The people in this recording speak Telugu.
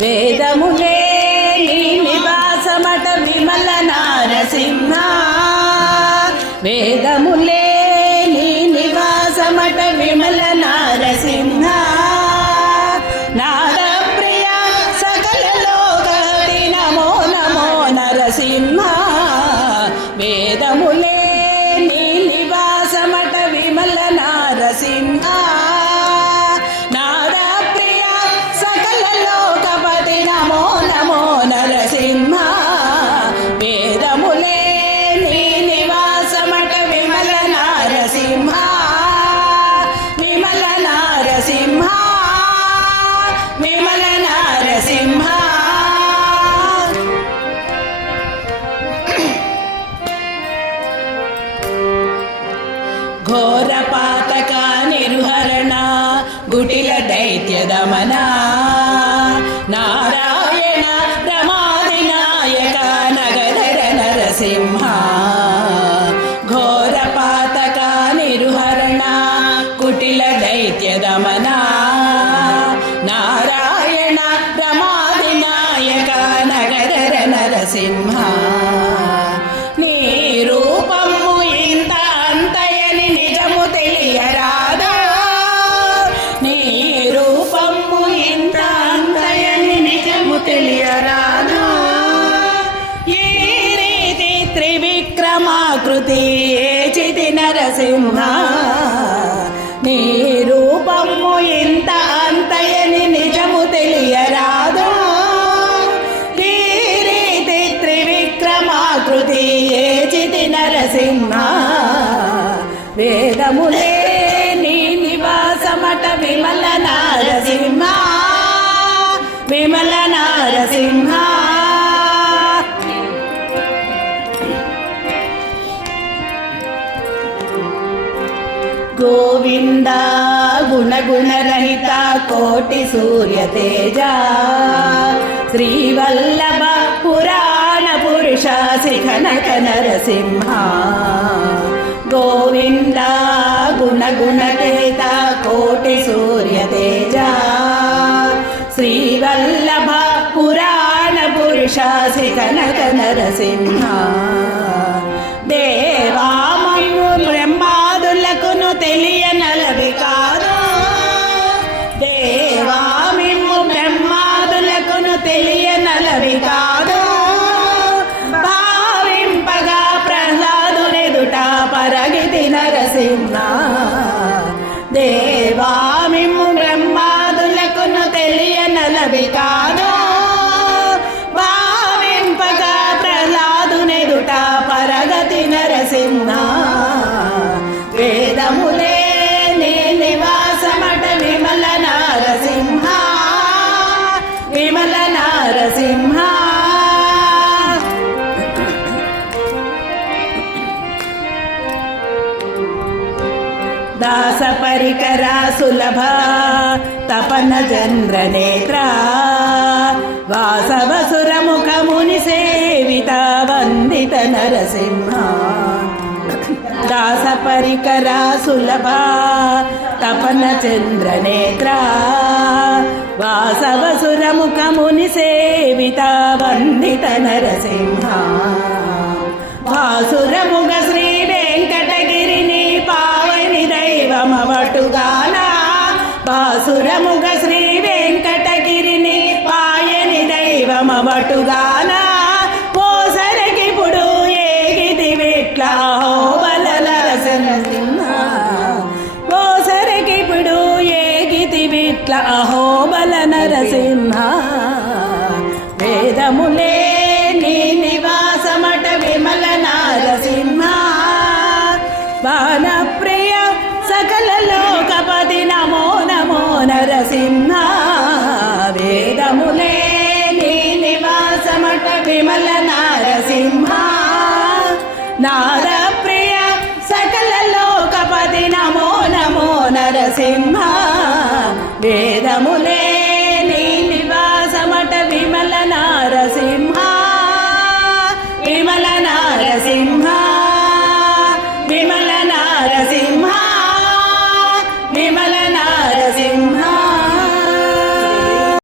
వేదములే నీ నివాసమట విమల నారసింహ వేదములే నీ నివాసమట విమల నారసింహ నాద ప్రియ సకల లోకపతి నమో నమో నరసింహ వేదములే నీ నివాసమట విమల నారసింహ నాద ప్రియ సకల లోకపతి నమో నమో నరసింహ వేదములే నీ నివాసమట విమల నారసింహ విమల నారసింహ విమల నారసింహ ఘోర పాతక నిర్హరణ గుటిల దైత్య దమన నారాయణ రమాదినాయక నగధర నరసింహ ఘోర పాతక నిర్హరణ కుటిల దైత్య దమన నారాయణ రమాదినాయక నగధర నరసింహ నీ రూపము ఇంత అంతయని నిజము తెలియరాదా నీ రూపము ఇంత అంతయని నిజము తెలియరాదా ఈ రీతి త్రివిక్రమాకృతి ఏచితి నరసింహ నీ రూపము ఇంత అంతయని నిజము తెలియరాదా ఈ రీతి త్రివిక్రమాకృతి ఏచితి నరసింహ వేదములే నీ నివాసమట విమల నారసింహ విమల నారసింహ గోవింద గుణగుణరహిత కోటి సూర్య తేజ శ్రీవల్లభ పురాణ పురుష శిఖనక నరసింహ గోవింద గుణగుణరహిత కోటి సూర్య తేజ శ్రీవల్లభ పురాణ పురుష శిఖనక నరసింహ దేవా మమ్ము బ్రహ్మాదులకును తెలియనలవి కాదు దేవా మిమ్ము బ్రహ్మాదులకును తెలియనలవి కాదు భావింపగా ప్రహ్లాదునెదుట పరగితి నరసింహ దేవా మిమ్ము బ్రహ్మాదులకును తెలియనలవి కాదు భావింపగా ప్రహ్లాదునెదుట పరగతి నరసింహ వేదములే నీ నివాసమట విమల నారసింహ విమల నారసింహ దాస పరికర సులభ తపన చంద్ర నేత్ర వాసవసుర ముఖ ముని సేవిత వందిత నరసింహ దాస పరికర సులభ తపన చంద్ర నేత్ర వాసవసుర ముఖ ముని సేవిత వందిత నరసింహ వాసురముగ శ్రీ వెంకటగిరిని పావని దైవమవటుగాన వాసురముగ శ్రీ వెంకటగిరిని పాయని దైవమవటుగాన పోసరకిప్పుడు ఏగిది విట్లా బల నరసింహ పోసరకిప్పుడు ఏగిది విట్లా అహోబల నరసింహ వేదములే నీ నివాసమట విమల నారసింహ బాణప్రియ సకల లోకపతి నమో నమో నరసింహ వేదములే నీ నివాసమట విమల నారసింహ నాద ప్రియ సకల లోకపతి నమో నమో నరసింహ వేదములే